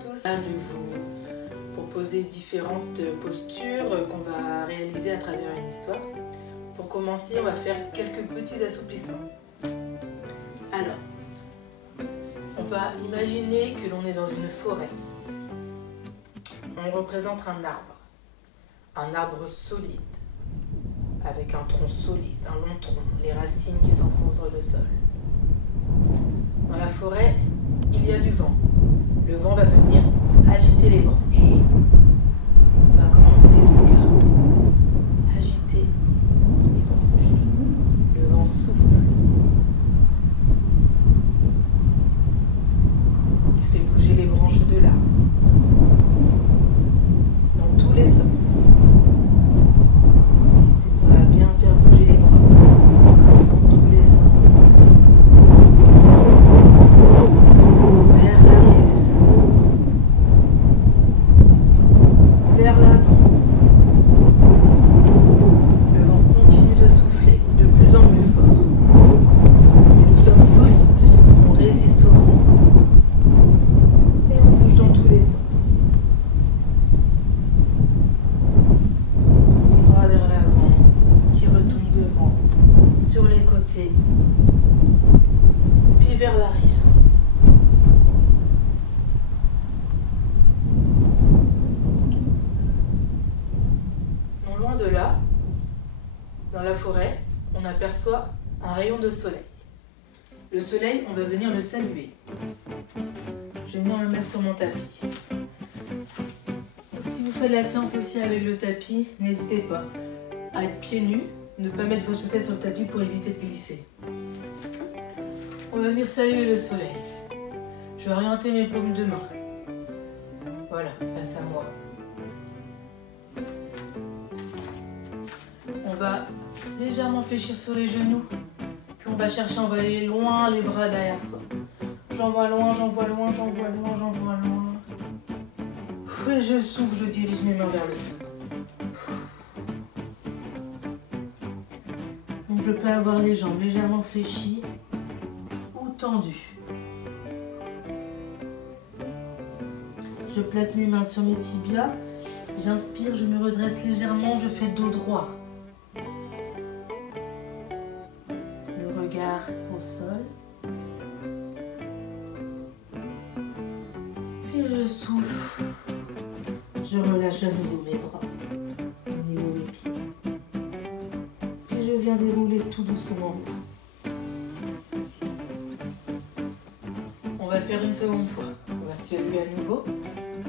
tous. Là, je vais vous proposer différentes postures qu'on va réaliser à travers une histoire. Pour commencer, on va faire quelques petits assouplissements. Alors, on va imaginer que l'on est dans une forêt. On représente un arbre solide, avec un tronc solide, un long tronc, les racines qui s'enfoncent dans le sol. Dans la forêt, il y a du vent. Le vent va venir agiter les branches. On va commencer donc à agiter les branches. Le vent souffle. Il fait bouger les branches de l'arbre. Dans tous les sens. N'hésitez pas à bien faire bouger les bras. Dans tous les sens. Vers l'arrière. Vers l'avant. Le vent continue de souffler de plus en plus fort. Mais nous sommes solides. On résiste au vent. Et on bouge dans tous les sens. Les bras vers l'avant, qui retournent devant, sur les côtés, puis vers l'arrière. Non loin de là, dans la forêt, on aperçoit un rayon de soleil. Le soleil, on va venir le saluer. Je vais venir le mettre sur mon tapis. Si vous faites la séance aussi avec le tapis, n'hésitez pas à être pieds nus, ne pas mettre vos chaussettes sur le tapis pour éviter de glisser. On va venir saluer le soleil. Je vais orienter mes paumes de main. Voilà, face à moi. On va légèrement fléchir sur les genoux, puis on va chercher à envoyer loin les bras derrière soi. J'envoie loin, j'envoie loin, j'envoie loin, j'envoie loin. Et je souffle, je dirige mes mains vers le sol. Donc je peux avoir les jambes légèrement fléchies ou tendues. Je place mes mains sur mes tibias. J'inspire, je me redresse légèrement, je fais le dos droit. Le regard au sol. Puis je souffle. Je relâche à nouveau mes bras au niveau des pieds. Puis je viens dérouler tout doucement. On va le faire une seconde fois. On va se saluer à nouveau.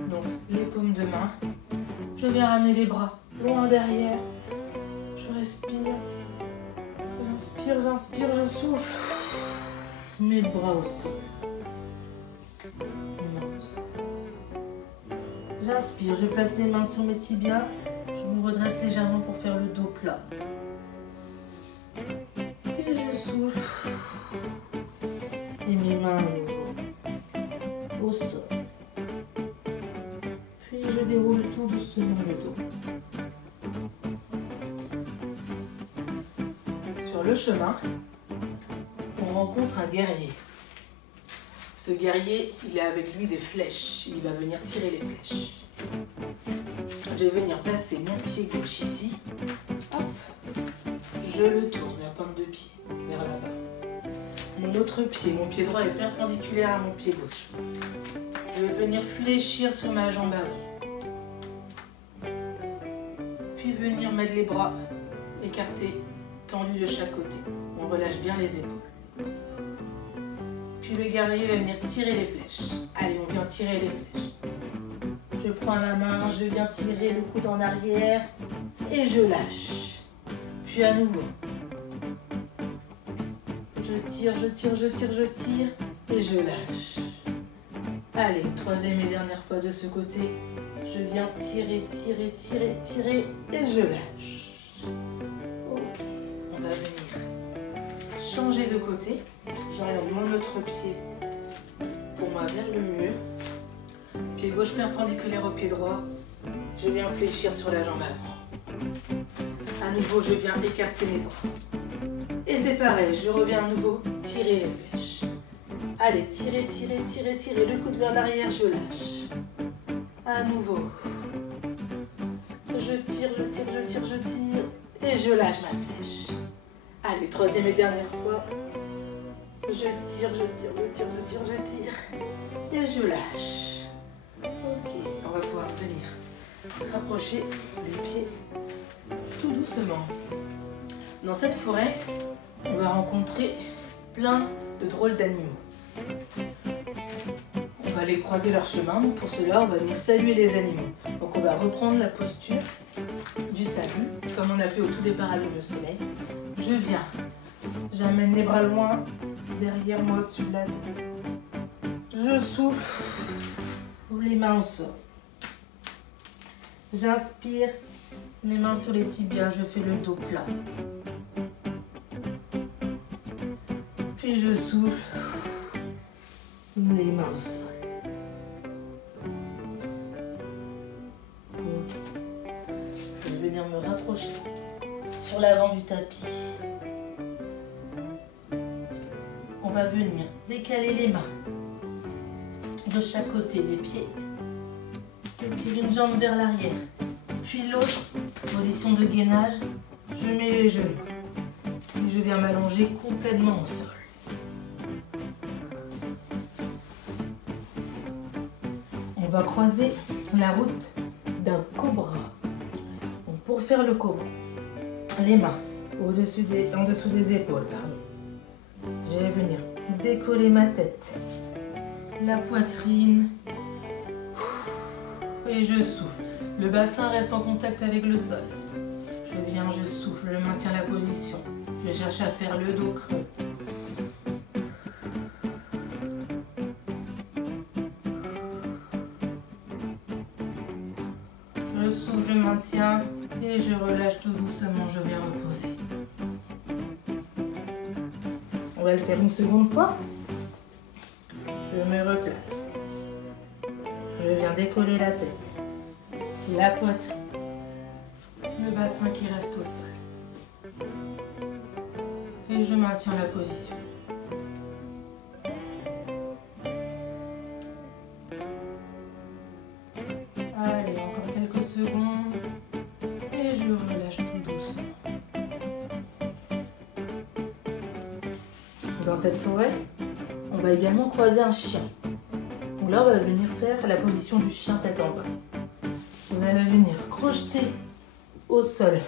Donc les paumes de main. Je viens ramener les bras loin derrière. Je respire. J'inspire, j'inspire, je souffle. Mes bras au sol. J'inspire, je place mes mains sur mes tibias. Je me redresse légèrement pour faire le dos plat. Puis je souffle. Et mes mains à nouveau au sol. Puis je déroule tout doucement le dos. Sur le chemin, on rencontre un guerrier. Ce guerrier, il a avec lui des flèches. Il va venir tirer les flèches. Je vais venir placer mon pied gauche ici. Hop. Je le tourne, la pointe de pied, vers là-bas. Mon autre pied, mon pied droit est perpendiculaire à mon pied gauche. Je vais venir fléchir sur ma jambe avant. Puis venir mettre les bras écartés, tendus de chaque côté. On relâche bien les épaules. Puis le guerrier va venir tirer les flèches. Allez, on vient tirer les flèches. Je prends ma main, je viens tirer le coude en arrière et je lâche. Puis à nouveau. Je tire, je tire, je tire, je tire et je lâche. Allez, troisième et dernière fois de ce côté. Je viens tirer, tirer, tirer, tirer et je lâche. Ok, on va venir changer de côté. J'oriente mon autre pied pour moi vers le mur. Pied gauche perpendiculaire au pied droit. Je viens fléchir sur la jambe avant. À nouveau, je viens écarter mes bras. Et c'est pareil, je reviens à nouveau tirer les flèches. Allez, tirez, tirez, tirez, tirez. Le coude vers l'arrière, je lâche. À nouveau. Je tire, je tire, je tire, je tire. Et je lâche ma flèche. Allez, troisième et dernière fois. Je tire, je tire, je tire, je tire, je tire. Et je lâche. Ok, on va pouvoir venir rapprocher les pieds tout doucement. Dans cette forêt, on va rencontrer plein de drôles d'animaux. On va aller croiser leur chemin. Donc pour cela, on va venir saluer les animaux. Donc on va reprendre la posture du salut, comme on a fait au tout départ avec le soleil. Je viens. J'amène les bras loin, derrière moi, au-dessus de la tête. Je souffle. Ouvre les mains au sol. J'inspire. Mes mains sur les tibias, je fais le dos plat. Puis je souffle. Les mains au sol. Je vais venir me rapprocher sur l'avant du tapis. On va venir décaler les mains de chaque côté des pieds. Je tire une jambe vers l'arrière. Puis l'autre, position de gainage, je mets les genoux. Et je viens m'allonger complètement au sol. On va croiser la route d'un cobra. Donc pour faire le cobra, les mains en dessous des épaules. Je vais venir décoller ma tête, la poitrine. Et je souffle. Le bassin reste en contact avec le sol. Je viens, je souffle, je maintiens la position. Je cherche à faire le dos creux. Je souffle, je maintiens et je relâche tout doucement, je viens reposer. On va le faire une seconde fois. Je me replace. Je viens décoller la tête, la poitrine, le bassin qui reste au sol. Et je maintiens la position. Allez, encore quelques secondes. Et je relâche tout doucement. Dans cette forêt, on va également croiser un chien. Donc là, on va venir faire la position du chien tête en bas. On va venir crocheter au sol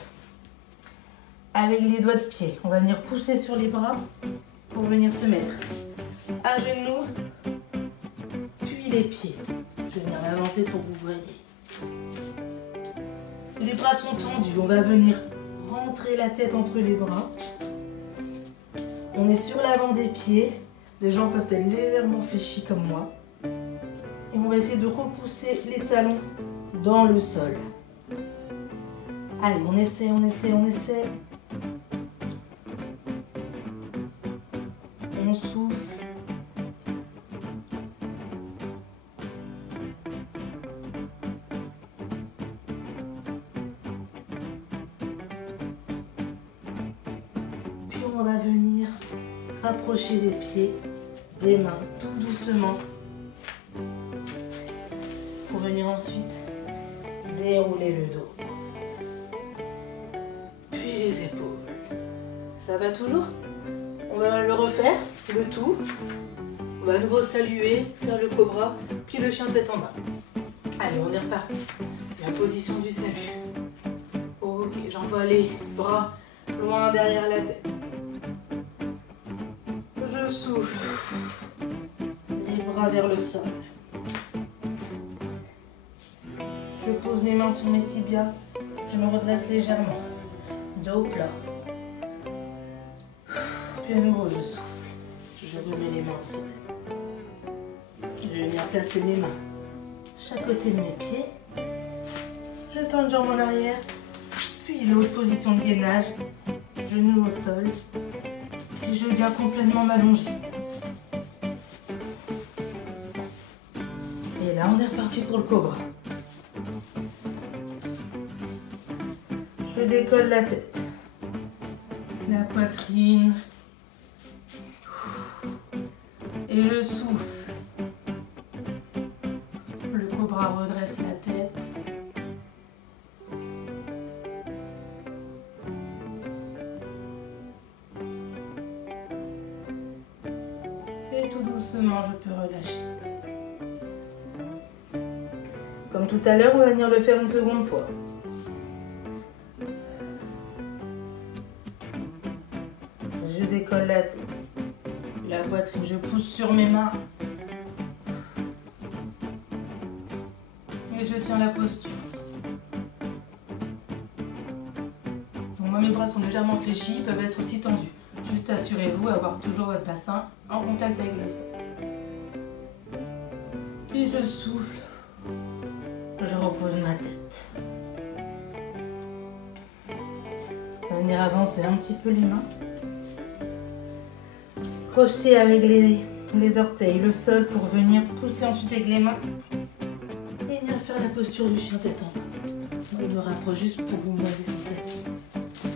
avec les doigts de pied. On va venir pousser sur les bras pour venir se mettre à genoux, puis les pieds. Je vais venir m'avancer pour que vous voyez. Les bras sont tendus. On va venir rentrer la tête entre les bras. On est sur l'avant des pieds. Les jambes peuvent être légèrement fléchies comme moi. Et on va essayer de repousser les talons dans le sol. Allez, on essaie, on essaie, on essaie. On souffle. Puis on va venir rapprocher les pieds des mains tout doucement. Pour venir ensuite dérouler le dos. Puis les épaules. Ça va toujours? On va le refaire, le tout. On va à nouveau saluer, faire le cobra, puis le chien tête en bas. Allez, on est reparti. La position du salut. Ok, j'envoie les bras loin derrière la tête. Je souffle. Les bras vers le sol. Je pose mes mains sur mes tibias. Je me redresse légèrement. Dos plat. Puis à nouveau, je souffle. Je remets les mains au sol. Je vais venir placer mes mains chaque côté de mes pieds. Je tends une jambe en arrière. Puis l'autre position de gainage. Genoux au sol. Puis je viens complètement m'allonger. Et là, on est reparti pour le cobra. Je décolle la tête, la poitrine Et je souffle. Le cobra redresse la tête. Et tout doucement, je peux relâcher. Comme tout à l'heure, on va venir le faire une seconde fois. Je décolle la tête, la poitrine, je pousse sur mes mains. Et je tiens la posture. Donc moi, mes bras sont légèrement fléchis, ils peuvent être aussi tendus. Juste assurez-vous d'avoir toujours votre bassin en contact avec le sol. Puis je souffle. Je repose ma tête. On va venir avancer un petit peu les mains. Crocheter avec les orteils, le sol pour venir pousser ensuite avec les mains. Et venir faire la posture du chien tête en bas. Je me rapproche juste pour vous montrer son tête.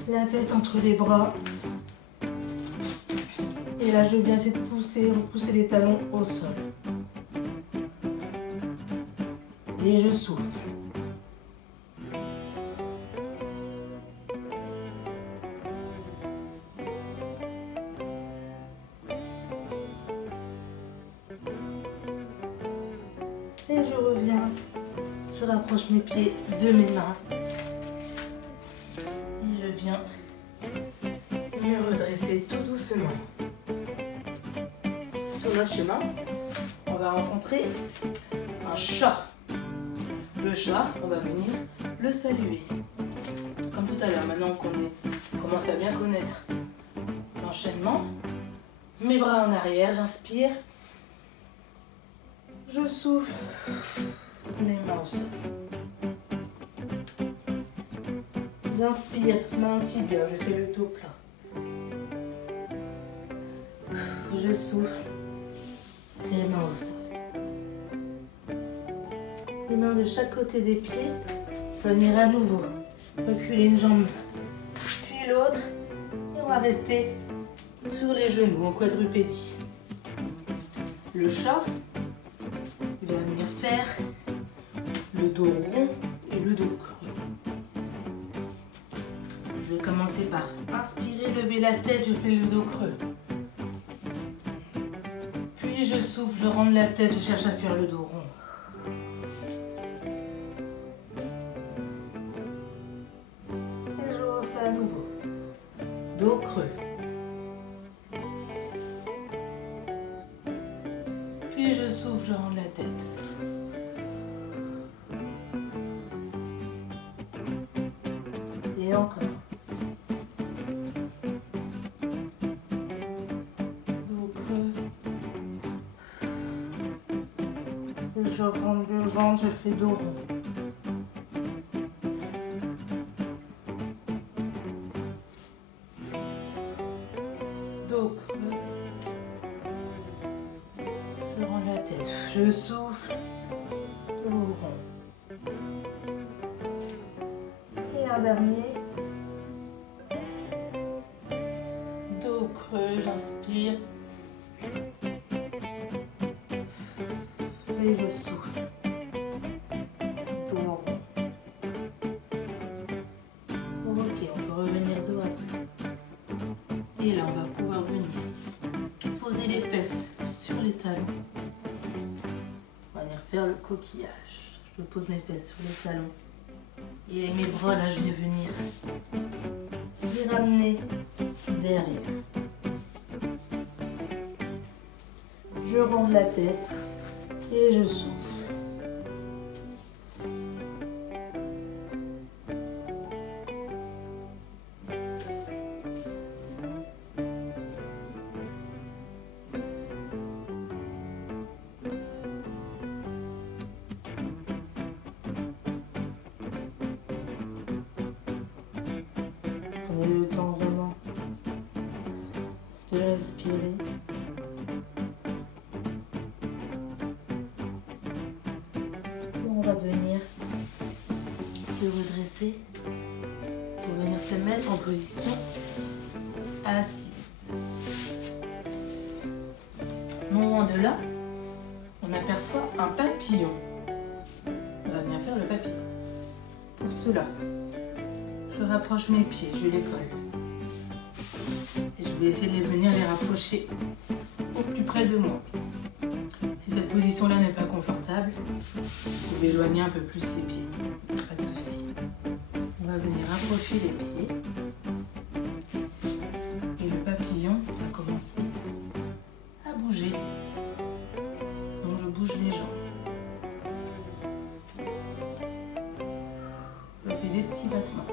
La tête entre les bras. Et là, je vais bien essayer de repousser les talons au sol. Et je souffle. Et je reviens. Je rapproche mes pieds de mes mains. Et je viens me redresser tout doucement. Sur notre chemin, on va rencontrer un chat. Le chat, on va venir le saluer. Comme tout à l'heure, maintenant qu'on commence à bien connaître l'enchaînement. Mes bras en arrière, j'inspire. Je souffle. Mes mains au sol. J'inspire, main tibia, je fais le dos plat. Je souffle. Les mains au sol. Les mains de chaque côté des pieds. Venir à nouveau. Reculer une jambe, puis l'autre. Et on va rester sur les genoux en quadrupédie. Le chat, il va venir faire le dos rond et le dos creux. Je vais commencer par inspirer, lever la tête, je fais le dos creux. Puis je souffle, je rentre la tête, je cherche à faire le dos rond. Et je refais à nouveau. Dos creux. Puis je souffle, je rentre la tête. Et encore. Dos creux. Et je rentre le ventre, je fais dos rond. Dos creux. Je rentre la tête. Je souffle. Dos rond. Et un dernier. Dos creux, j'inspire. Et je souffle. Dos rond. Ok, on peut revenir dos à dos. Et là, on va pouvoir venir poser les fesses sur les talons. On va venir faire le coquillage. Je pose mes fesses sur les talons. Et avec mes bras, là, je vais venir les ramener derrière. Je rentre la tête et je souffle. Prenez le temps vraiment de respirer. On va venir se redresser pour venir se mettre en position assise. Non loin de là, on aperçoit un papillon. On va venir faire le papillon. Pour cela, je rapproche mes pieds, je les colle. Et je vais essayer de venir les rapprocher au plus près de moi. Si cette position-là n'est pas confortable, vous pouvez éloigner un peu plus les pieds. Pas de souci. On va venir rapprocher les pieds. Et le papillon va commencer à bouger. Donc je bouge les jambes. Je fais des petits battements.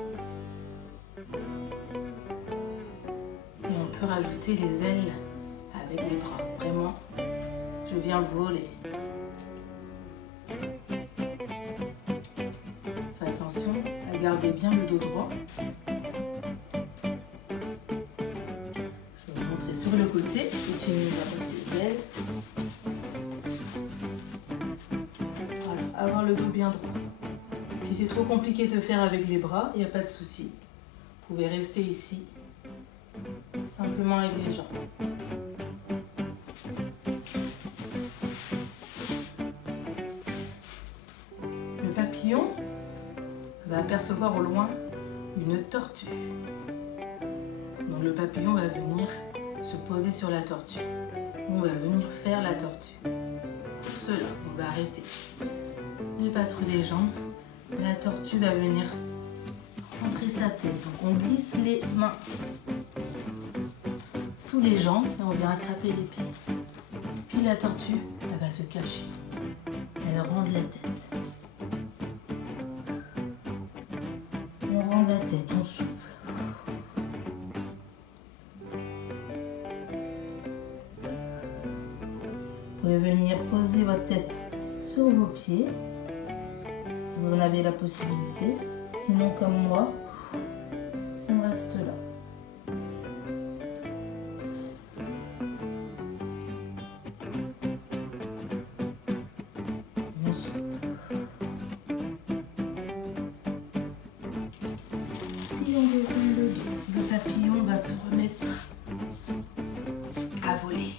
Et on peut rajouter les ailes avec les bras. Vraiment, je viens voler. Fais attention à garder bien le dos droit. Je vais vous montrer sur le côté. Continue avec les ailes. Voilà, avoir le dos bien droit. Si c'est trop compliqué de faire avec les bras, il n'y a pas de souci. Vous pouvez rester ici, simplement avec les jambes. Le papillon va apercevoir au loin une tortue. Donc le papillon va venir se poser sur la tortue. On va venir faire la tortue. Pour cela, on va arrêter de battre les jambes. La tortue va venir rentrer sa tête. Donc on glisse les mains sous les jambes et on vient attraper les pieds. Puis la tortue, elle va se cacher. Elle rentre la tête. On rend la tête, on souffle. Vous pouvez venir poser votre tête sur vos pieds, si vous en avez la possibilité. Sinon, comme moi, on reste là. On souffle. Et on déroule le dos. Le papillon va se remettre à voler.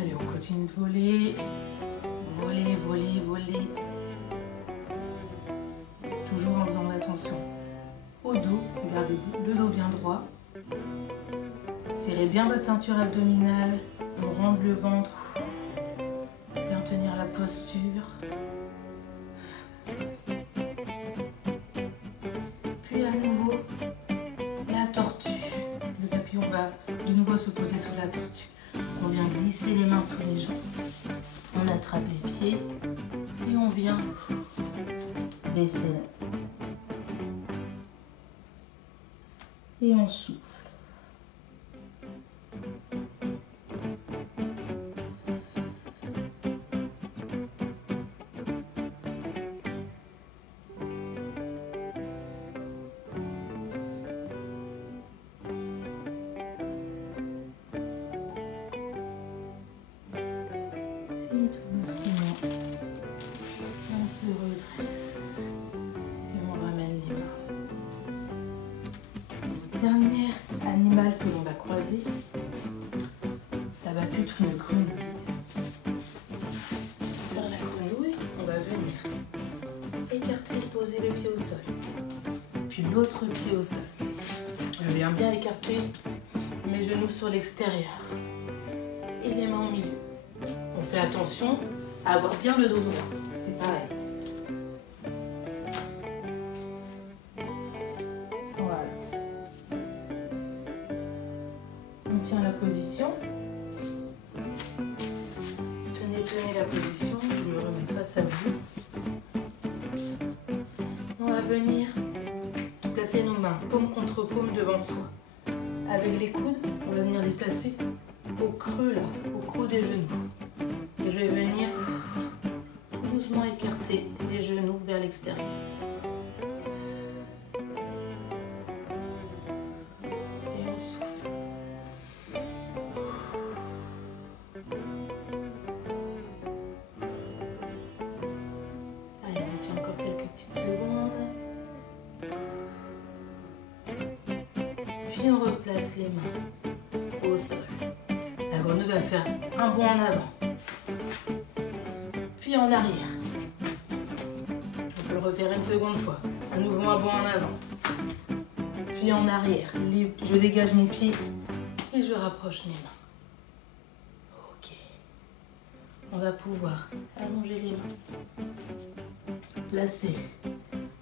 Allez, on continue de voler. Voler, voler, voler. Toujours en faisant attention au dos. Gardez le dos bien droit. Serrez bien votre ceinture abdominale. On rentre le ventre. Bien tenir la posture. Puis à nouveau, la tortue. Le papillon va de nouveau se poser sur la tortue. On vient glisser les mains sous les jambes. On attrape les pieds et on vient baisser la tête. Et on souffle. Et tout doucement, on se redresse et on ramène les mains. Le dernier animal que l'on va croiser, ça va être une grenouille. Pour faire la grenouille, on va venir écarter, poser le pied au sol, puis l'autre pied au sol. Je viens bien écarter mes genoux sur l'extérieur et les mains au milieu. On fait attention à avoir bien le dos droit, c'est pareil. Voilà. On tient la position. Tenez la position, je me remets face à vous. On va venir placer nos mains paume contre paume devant soi. Avec les coudes, on va venir les placer au creux là, au creux des genoux. Et je vais venir doucement écarter les genoux vers l'extérieur. Et on souffle. Allez, on tient encore quelques petites secondes. Puis on replace les mains au au sol. La grenouille va faire un bond en avant, puis en arrière. On peut le refaire une seconde fois. À nouveau un bond en avant, puis en arrière. Je dégage mon pied et je rapproche mes mains. Ok. On va pouvoir allonger les mains, placer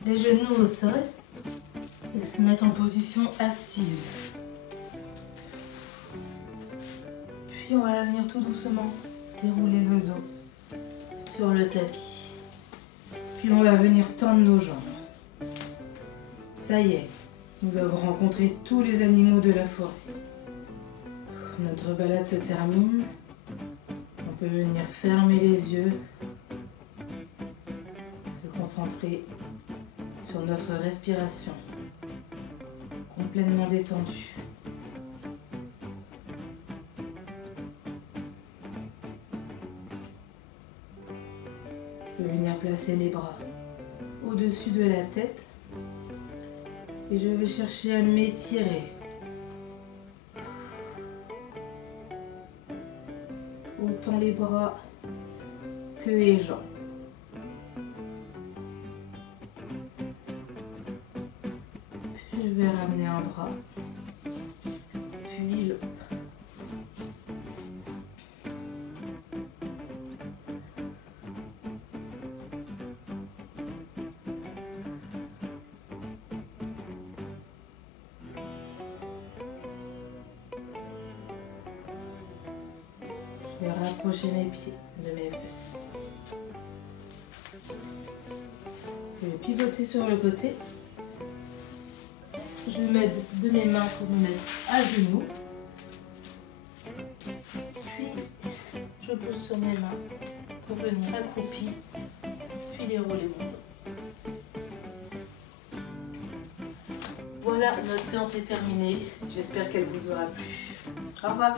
les genoux au sol et se mettre en position assise. Puis on va venir tout doucement dérouler le dos sur le tapis. Puis on va venir tendre nos jambes. Ça y est, nous avons rencontré tous les animaux de la forêt. Notre balade se termine. On peut venir fermer les yeux, se concentrer sur notre respiration, complètement détendue. Je vais venir placer mes bras au-dessus de la tête et je vais chercher à m'étirer. Autant les bras que les jambes. Puis je vais ramener un bras, puis l'autre. Je vais rapprocher mes pieds de mes fesses. Je vais pivoter sur le côté. Je m'aide de mes mains pour me mettre à genoux. Puis je pose sur mes mains pour venir accroupi, puis dérouler mon dos. Voilà, notre séance est terminée. J'espère qu'elle vous aura plu. Au revoir.